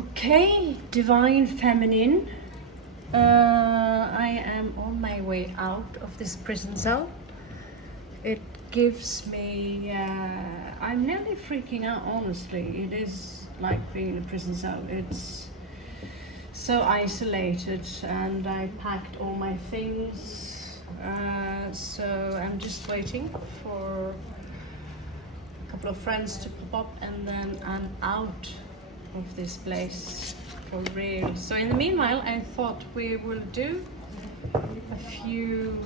Okay, Divine Feminine. I am on my way out of this prison cell. It gives me. I'm nearly freaking out, honestly. It is like being in a prison cell. It's so isolated, and I packed all my things. So I'm just waiting for a couple of friends to pop up, and then I'm out of this place for real. So in the meanwhile, I thought we will do a few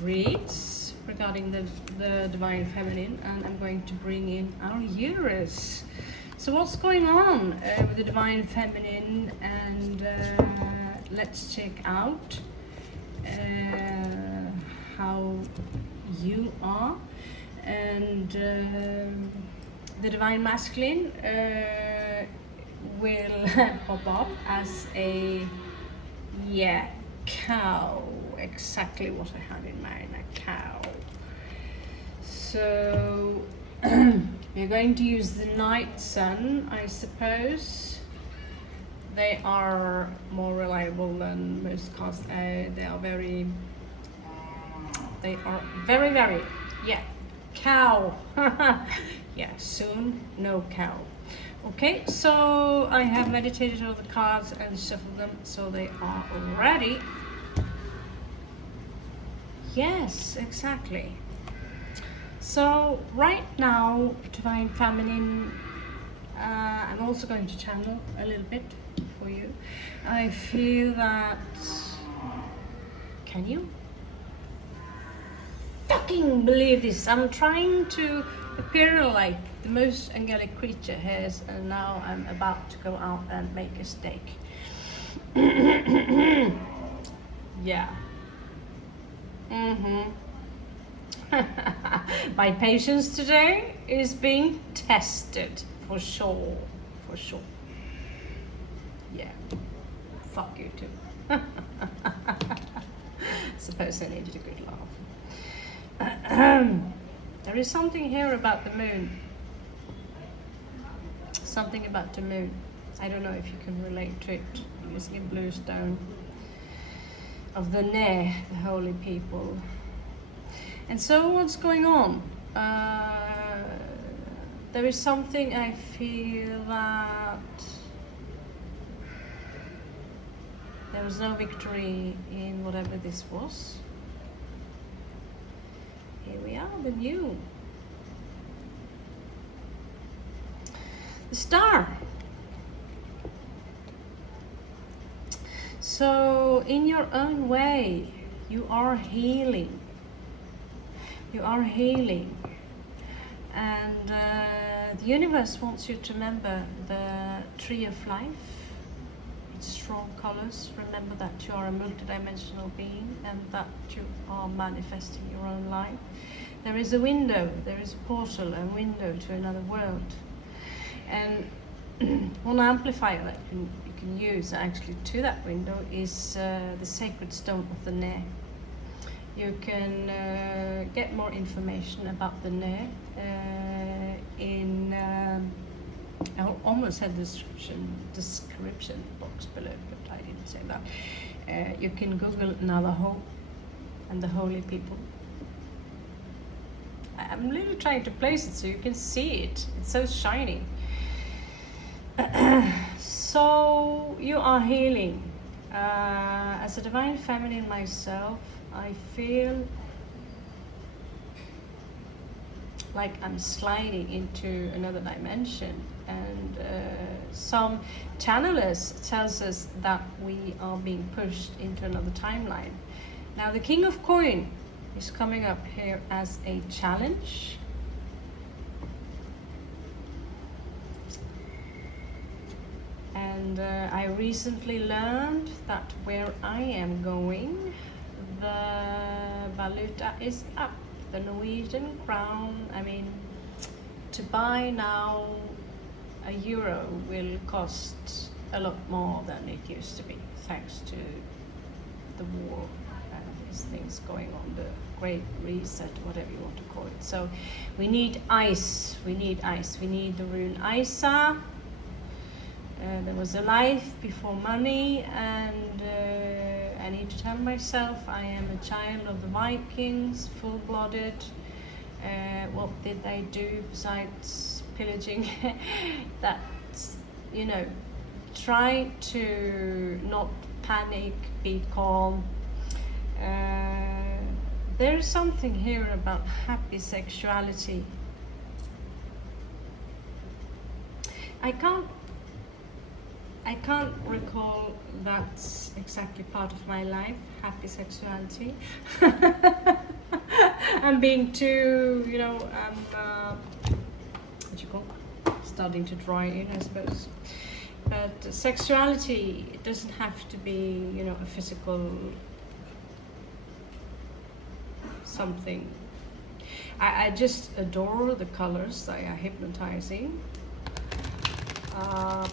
reads regarding the Divine Feminine, and I'm going to bring in our Eurus. So what's going on with the Divine Feminine, and let's check out how you are, and the Divine Masculine will pop up as a cow, exactly what I had in mind, a cow. So we're going to use the night sun, I suppose. They are more reliable than most cards. They are very, cow. Yeah, soon, no cow. Okay, so I have meditated on the cards and shuffled them so they are ready. Yes, exactly. So right now, Divine Feminine, I'm also going to channel a little bit for you. I feel that, can you fucking believe this? I'm trying to appear like the most angelic creature here, and now I'm about to go out and make a steak. Yeah. My patience today is being tested, for sure. Yeah. Fuck you too. Suppose I needed a good laugh. There is something here about the moon. Something about the moon. I don't know if you can relate to it. Using a blue stone of the Ne, the holy people. And so what's going on? There is something I feel that there was no victory in whatever this was. Here we are, the new. The star. So in your own way, you are healing. You are healing. And the universe wants you to remember the tree of life. Its strong colors. Remember that you are a multidimensional being and that you are manifesting your own life. There is a window, there is a portal, a window to another world. And one amplifier that you can use actually to that window is the sacred stone of the Ne. You can get more information about the Ne in I almost had description box below, but I didn't say that. You can Google Navajo and the holy people. I'm really trying to place it so you can see it. It's so shiny. So you are healing. As a Divine Feminine myself, I feel like I'm sliding into another dimension, and some channelers tells us that we are being pushed into another timeline. Now the King of Coin is coming up here as a challenge. And I recently learned that where I am going, the valuta is up. The Norwegian crown, I mean, to buy now a euro will cost a lot more than it used to be, thanks to the war and these things going on, the Great Reset, whatever you want to call it. So we need ice, we need the rune Isa. There was a life before money, and I need to tell myself I am a child of the Vikings, full-blooded. What did they do besides pillaging? That's, you know, try to not panic, be calm. There is something here about happy sexuality. I can't recall that's exactly part of my life, happy sexuality. I'm being too, you know, what you call, starting to dry in, I suppose. But sexuality doesn't have to be, you know, a physical something. I just adore the colors, they are hypnotizing.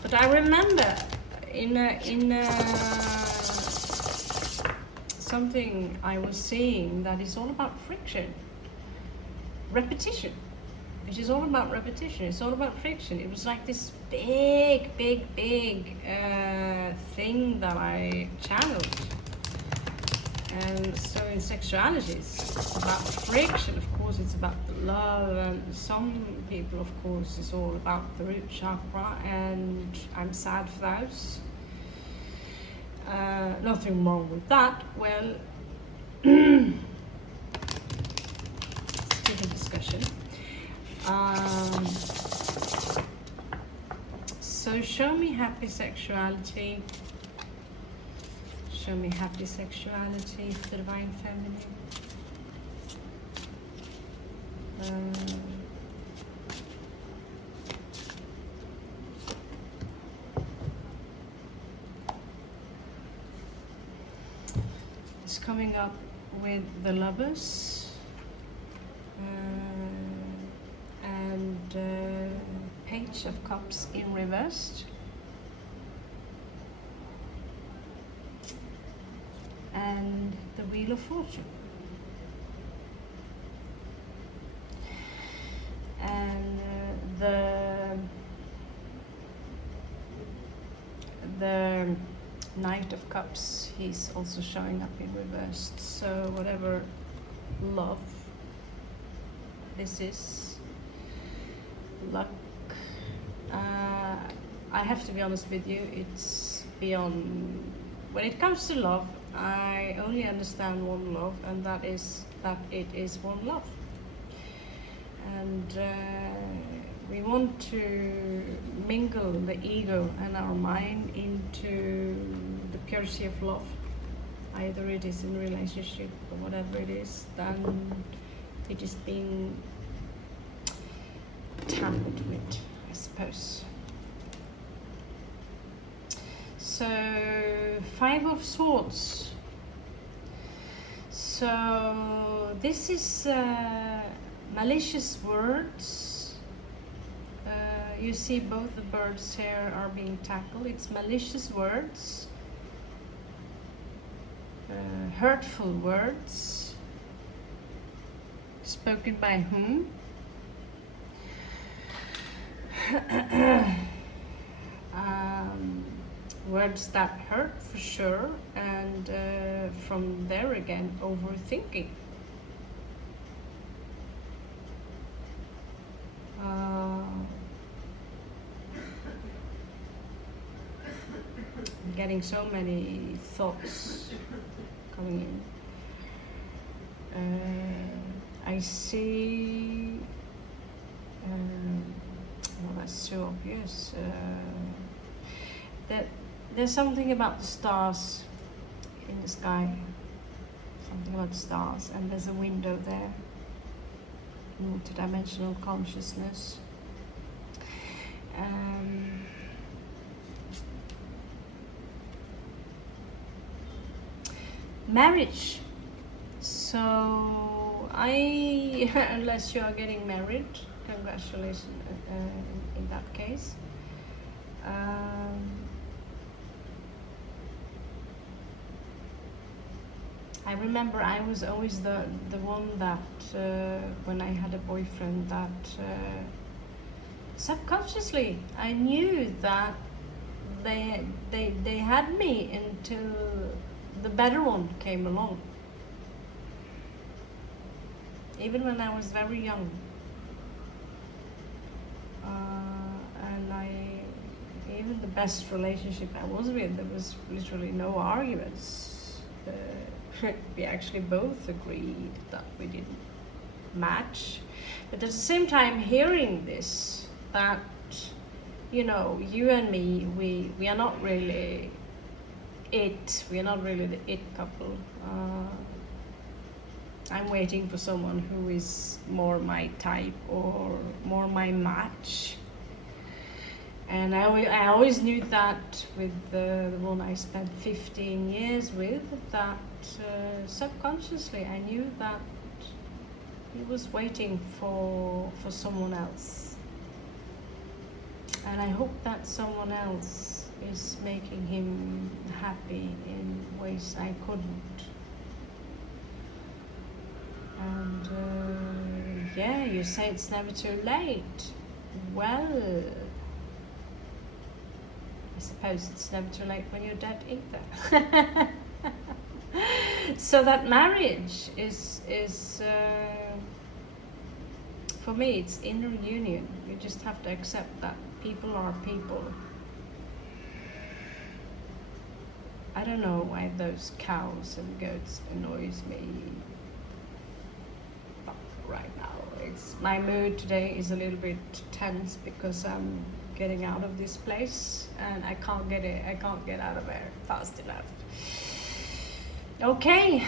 But I remember in something I was seeing that is all about friction, repetition. It is all about repetition. It's all about friction. It was like this big thing that I channeled. And so in sexuality, it's about friction. Of course, it's about the love, and some people, of course, it's all about the root chakra, and I'm sad for those. Nothing wrong with that. Well, it's a different discussion. So show me happy sexuality. Show me happy sexuality for the Divine Feminine. It's coming up with the Lovers and Page of Cups in reversed. And the Wheel of Fortune. And the Knight of Cups, he's also showing up in reversed. So whatever love this is, luck. I have to be honest with you, it's beyond. When it comes to love, I only understand one love, and that is that it is one love. And we want to mingle the ego and our mind into the purity of love. Either it is in relationship or whatever it is, then it is being tampered with, I suppose. So, Five of Swords. So, this is malicious words. You see both the birds here are being tackled. It's malicious words, hurtful words, spoken by whom? Words that hurt for sure, and from there again, overthinking. Getting so many thoughts coming in. I see. Well, that's so obvious. That there's something about the stars in the sky. Something about the stars, and there's a window there. Multidimensional consciousness. Marriage. So unless you are getting married, congratulations in that case. I remember I was always the one that when I had a boyfriend that subconsciously I knew that they had me until the better one came along. Even when I was very young. Even the best relationship I was with, there was literally no arguments. We actually both agreed that we didn't match. But at the same time, hearing this, that, you know, you and me, we are not really it. We are not really the it couple. I'm waiting for someone who is more my type or more my match. And I always knew that with the one I spent 15 years with, that subconsciously I knew that he was waiting for someone else. And I hope that someone else is making him happy in ways I couldn't. And yeah, you say it's never too late. Well, I suppose it's never too late when you're dead either. So that marriage is for me, it's inner union. You just have to accept that people are people. I don't know why those cows and goats annoys me right now. It's my mood today is a little bit tense because I'm getting out of this place and I can't get out of there fast enough. Okay,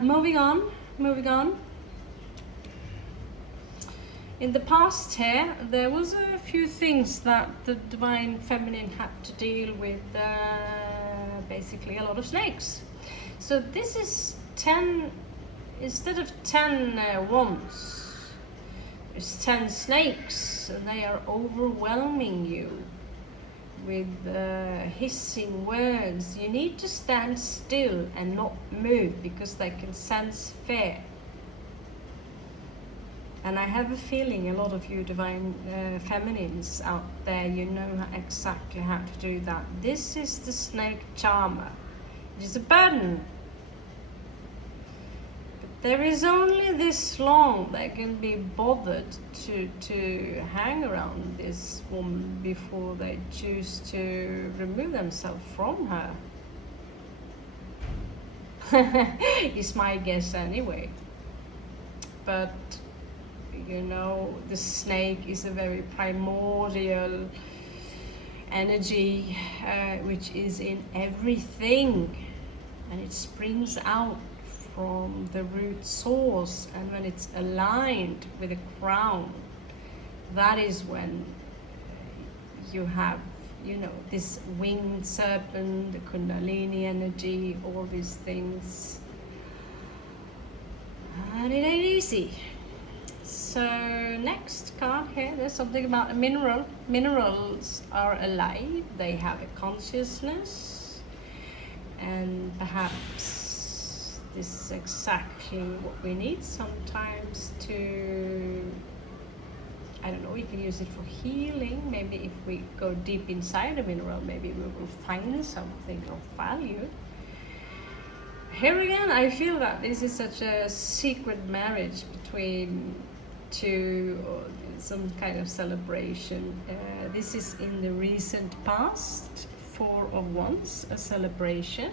moving on. In the past here, there was a few things that the Divine Feminine had to deal with, basically a lot of snakes. So this is 10, instead of 10 wands, there's 10 snakes, and they are overwhelming you with hissing words. You need to stand still and not move because they can sense fear. And I have a feeling a lot of you Divine Feminines out there, you know exactly how to do that. This is the snake charmer. It is a burden. There is only this long they can be bothered to hang around this woman before they choose to remove themselves from her. Is my guess anyway. But you know, the snake is a very primordial energy which is in everything, and it springs out from the root source, and when it's aligned with the crown, that is when you have, you know, this winged serpent, the kundalini energy, all these things, and it ain't easy. So next card here, there's something about a mineral. Minerals are alive, they have a consciousness, and perhaps this is exactly what we need sometimes to, I don't know, you can use it for healing. Maybe if we go deep inside a mineral, maybe we will find something of value. Here again, I feel that this is such a secret marriage between two, or some kind of celebration. This is in the recent past, 4 of Wands, a celebration.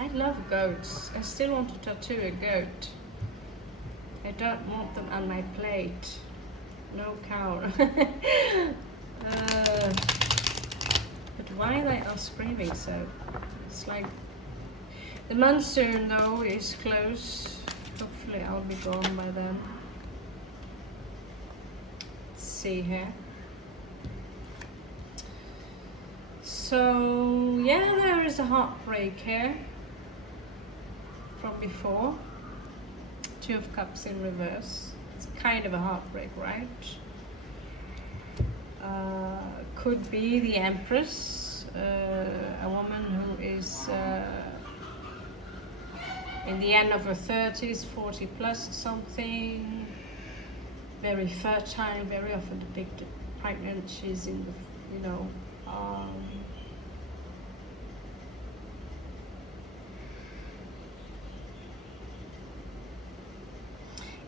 I love goats. I still want to tattoo a goat. I don't want them on my plate. No cow. But why they are screaming so? It's like the monsoon though is close. Hopefully I'll be gone by then. Let's see here. So yeah, there is a heartbreak here from before. 2 of Cups in reverse. It's kind of a heartbreak, right? Could be the Empress, a woman who is in the end of her 30s, 40 plus something, very fertile, very often depicted pregnant. She's in the, you know,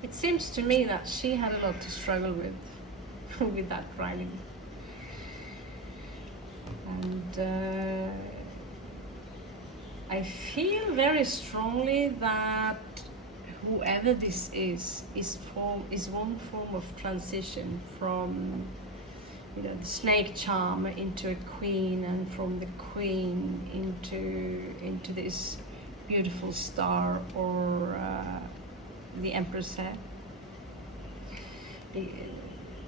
it seems to me that she had a lot to struggle with with that writing. And I feel very strongly that whoever this is one form of transition from, you know, the snake charmer into a queen, and from the queen into this beautiful star, or the Empress head.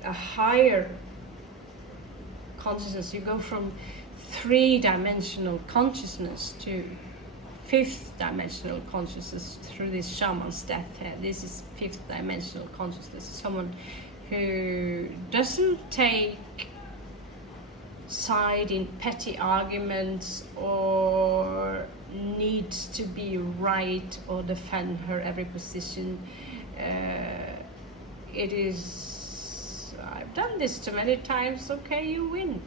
A higher consciousness. You go from 3-dimensional consciousness to 5th-dimensional consciousness through this shaman's death head. This is 5th-dimensional consciousness. Someone who doesn't take side in petty arguments or needs to be right or defend her every position. It is, I've done this too many times, okay, you win.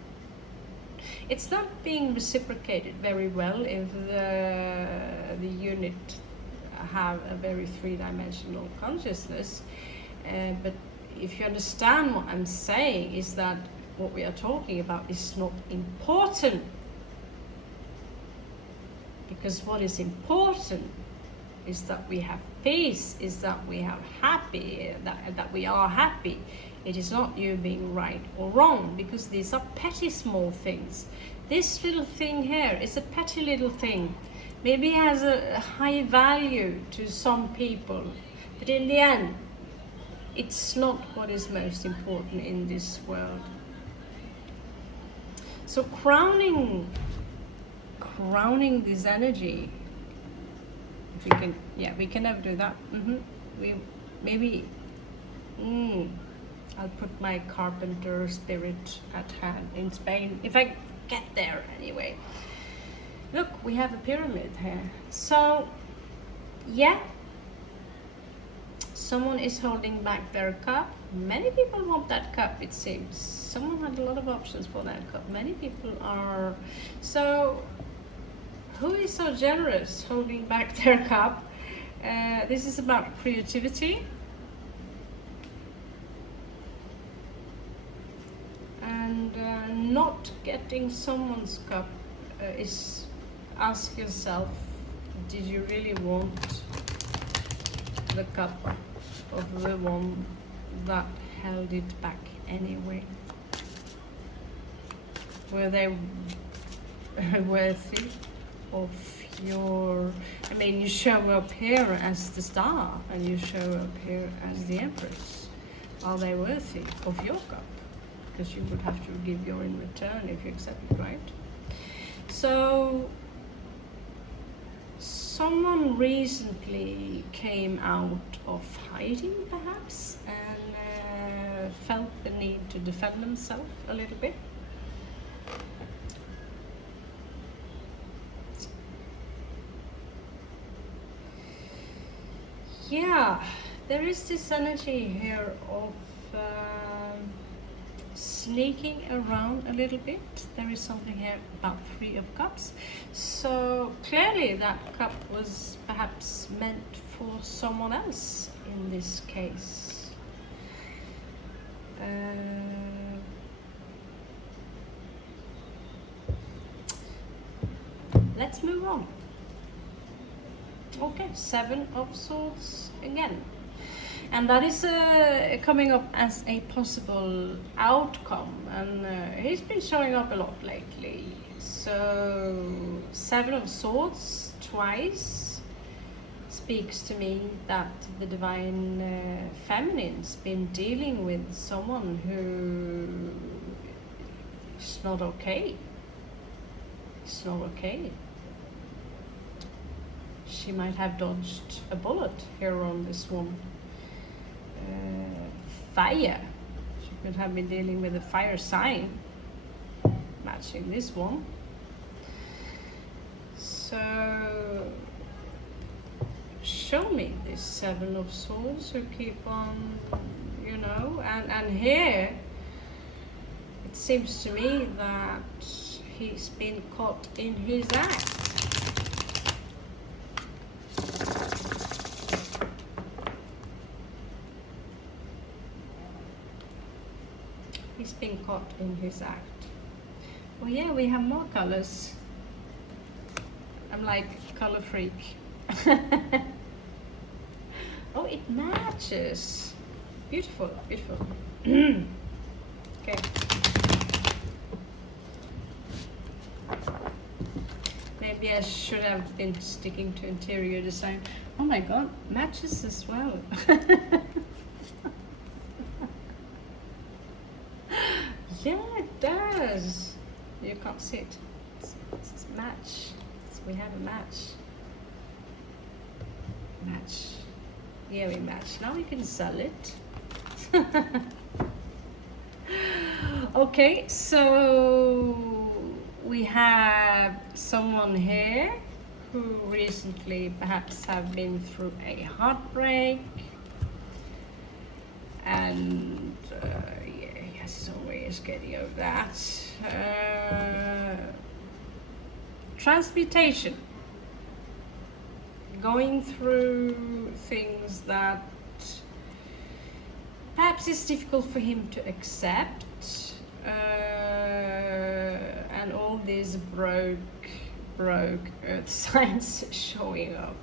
It's not being reciprocated very well if the unit have a very 3-dimensional consciousness. But if you understand what I'm saying, is that what we are talking about is not important. Because what is important is that we have peace, is that we have happy, that we are happy. It is not you being right or wrong, because these are petty small things. This little thing here is a petty little thing. Maybe it has a high value to some people, but in the end, it's not what is most important in this world. So crowning this energy, if we can, yeah, we can never do that. I'll put my carpenter spirit at hand in Spain, if I get there anyway. Look, we have a pyramid here. So, yeah, someone is holding back their cup. Many people want that cup, it seems. Someone had a lot of options for that cup. Many people are. So, who is so generous holding back their cup? This is about creativity. And not getting someone's cup is, ask yourself, did you really want the cup of the one that held it back anyway? Were they worthy of your, I mean, you show up here as the star and you show up here as the Empress. Are they worthy of your cup? Because you would have to give your in return if you accept it, right? So, someone recently came out of hiding, perhaps, and felt the need to defend themselves a little bit. Yeah, there is this energy here of sneaking around a little bit. There is something here about 3 of Cups. So clearly that cup was perhaps meant for someone else in this case. Let's move on. Okay, 7 of Swords again. And that is coming up as a possible outcome, and he's been showing up a lot lately. So 7 of Swords twice speaks to me that the divine feminine's been dealing with someone who is not okay. It's not okay. She might have dodged a bullet here on this one. Fire. She could have been dealing with a fire sign, matching this one. So show me this Seven of Swords who keep on, you know, and here it seems to me that he's been caught in his act. He's been caught in his act. Oh yeah, we have more colors. I'm like color freak. Oh, it matches. Beautiful, beautiful. Okay. Maybe I should have been sticking to interior design. Oh my god, matches as well. Yeah, it does. You can't see it. It's match. So we have a match. Match. Yeah, we match. Now we can sell it. Okay, so we have someone here who recently perhaps have been through a heartbreak, and yeah, he has his own way of getting over that. Transmutation, going through things that perhaps is difficult for him to accept, and all these broke earth signs showing up.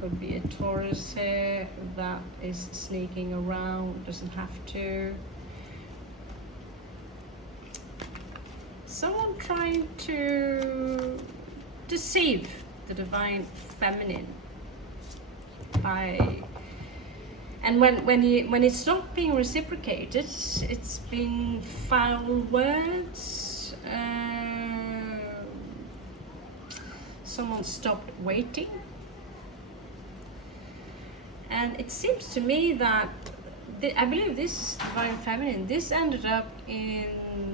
Could be a Taurus here that is sneaking around, doesn't have to. Someone trying to deceive the divine feminine by, and when it's not being reciprocated, it's been foul words. Someone stopped waiting, and it seems to me that I believe this divine feminine, this ended up in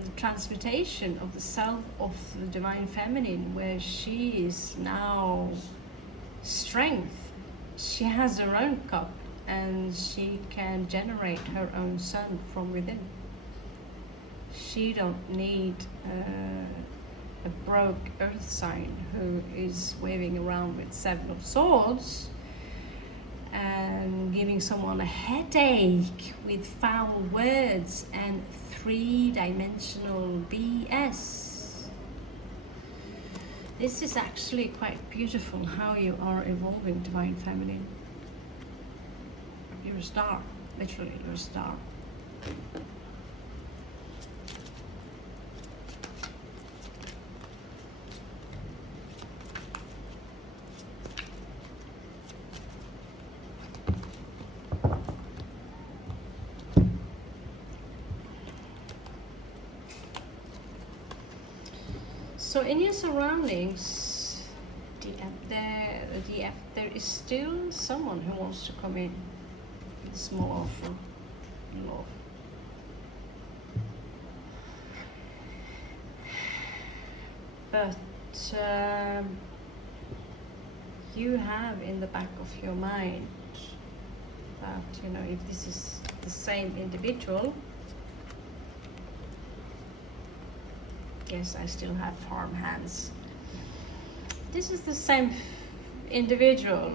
the transmutation of the self of the divine feminine, where she is now strength. She has her own cup and she can generate her own sun from within. She don't need a broke earth sign who is waving around with Seven of Swords and giving someone a headache with foul words and three-dimensional BS. This is actually quite beautiful how you are evolving, divine feminine. You're a star, literally, you're a star. So in your surroundings, there is still someone who wants to come in with a small offer, love. But you have in the back of your mind that, you know, if this is the same individual, yes, I still have farm hands. This is the same individual.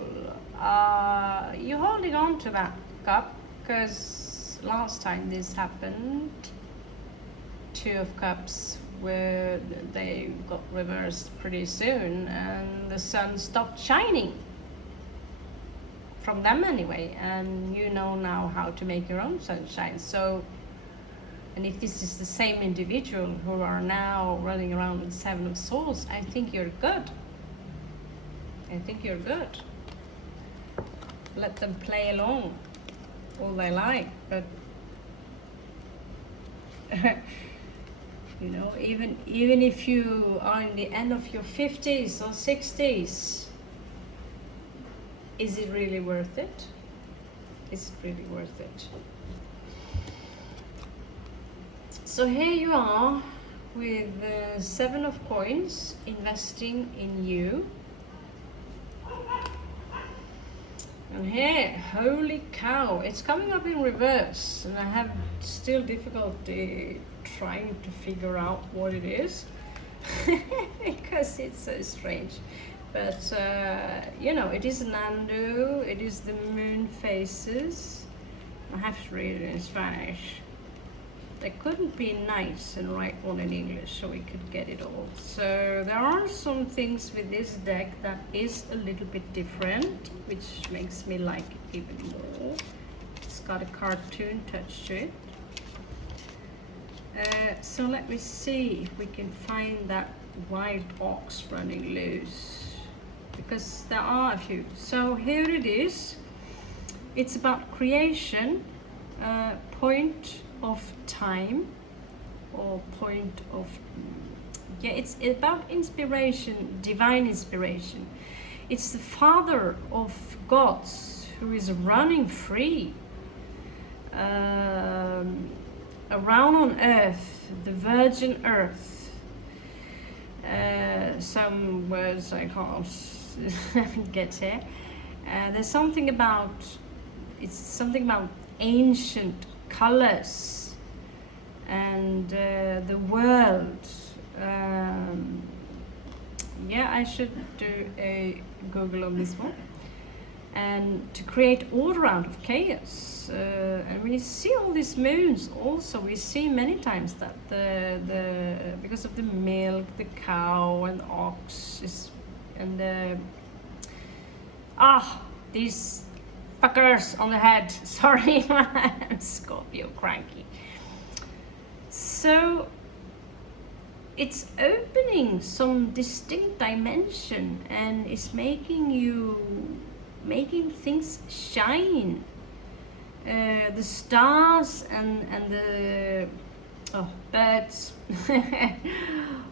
You're holding on to that cup because last time this happened, Two of Cups, where they got reversed pretty soon and the sun stopped shining. From them anyway, and you know now how to make your own sunshine. So, and if this is the same individual who are now running around with Seven of Swords, I think you're good. I think you're good. Let them play along all they like, but you know, even if you are in the end of your 50s or 60s, is it really worth it? Is it really worth it? So here you are with the Seven of Coins, investing in you. And here, holy cow, it's coming up in reverse, and I have still difficulty trying to figure out what it is because it's so strange. But you know, it is Nandu, it is the moon phases. I have to read it in Spanish. They couldn't be nice and write one in English so we could get it all. So there are some things with this deck that is a little bit different, which makes me like it even more. It's got a cartoon touch to it. So let me see if we can find that wild ox running loose, because there are a few. So here it is. It's about creation, point of time, or point of, yeah, it's about inspiration, divine inspiration. It's the father of gods who is running free around on earth, the virgin earth. Some words I can't get here. There's something about, it's something about ancient colors and the world. Yeah, I should do a Google on this one. And to create order out of chaos. And we see all these moons also. We see many times that the because of the milk, the cow and the ox is, and these fuckers on the head. Sorry, I'm Scorpio cranky. So it's opening some distinct dimension and it's making things shine. The stars and the birds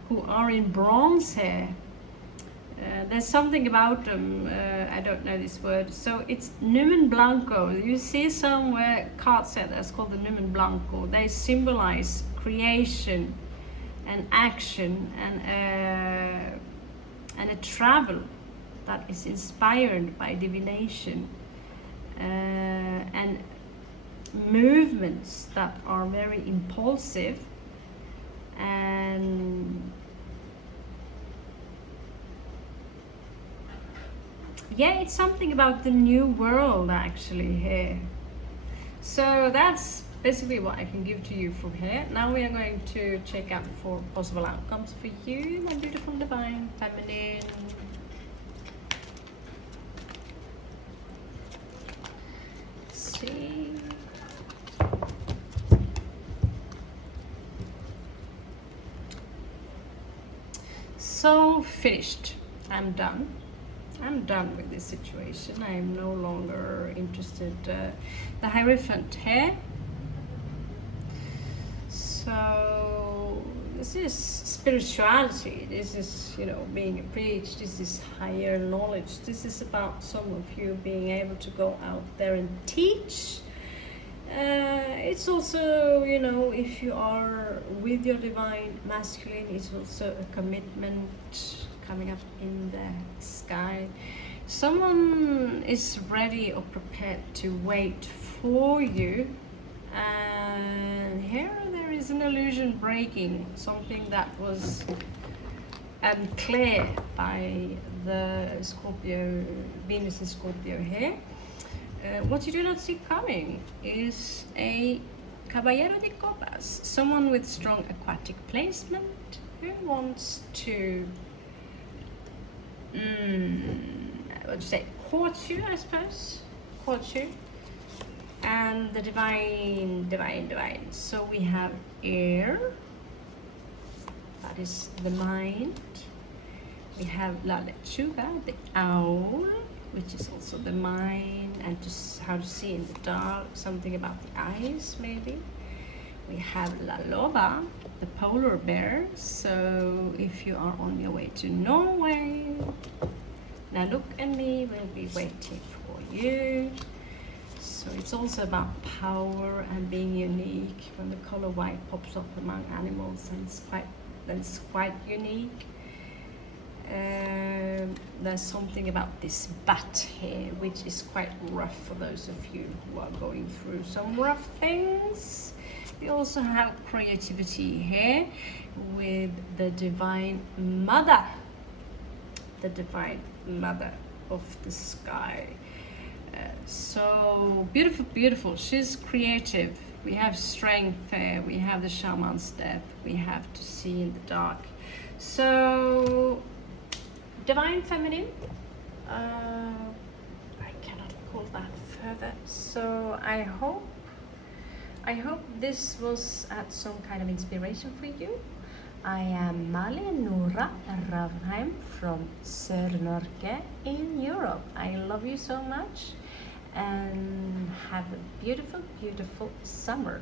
who are in bronze here. There's something about them, I don't know this word. So it's Numen Blanco. You see somewhere cards here that's called the Numen Blanco. They symbolize creation and action and a travel that is inspired by divination, and movements that are very impulsive, and yeah, it's something about the new world actually here. So that's basically what I can give to you from here. Now we are going to check out for possible outcomes for you, my beautiful divine feminine. Let's see. So finished. I'm done. I'm done with this situation. I am no longer interested. The Hierophant here. So this is spirituality. This is, you know, being preached. This is higher knowledge. This is about some of you being able to go out there and teach. It's also, you know, if you are with your divine masculine, it's also a commitment coming up in the sky. Someone is ready or prepared to wait for you, and here there is an illusion breaking, something that was unclear by the Scorpio, Venus in Scorpio here. What you do not see coming is a Caballero de Copas, someone with strong aquatic placement who wants to what do you say, court you, I suppose, court you. And the divine. So we have air, that is the mind. We have La Lechuga, the owl, which is also the mind, and just how to see in the dark, something about the eyes maybe. We have La Loba, the polar bear. So if you are on your way to Norway, Nanook and me will be waiting for you. So it's also about power and being unique. When the color white pops up among animals, and it's quite unique. There's something about this bat here which is quite rough for those of you who are going through some rough things. We also have creativity here with the Divine Mother, the Divine Mother of the sky. So beautiful, beautiful. She's creative. We have strength here. We have the shaman step. We have to see in the dark. So Divine Feminine. I cannot call that further. So I hope this was at some kind of inspiration for you. I am Malin-Nora Ravnheim from Sør-Norge in Europe. I love you so much and have a beautiful, beautiful summer.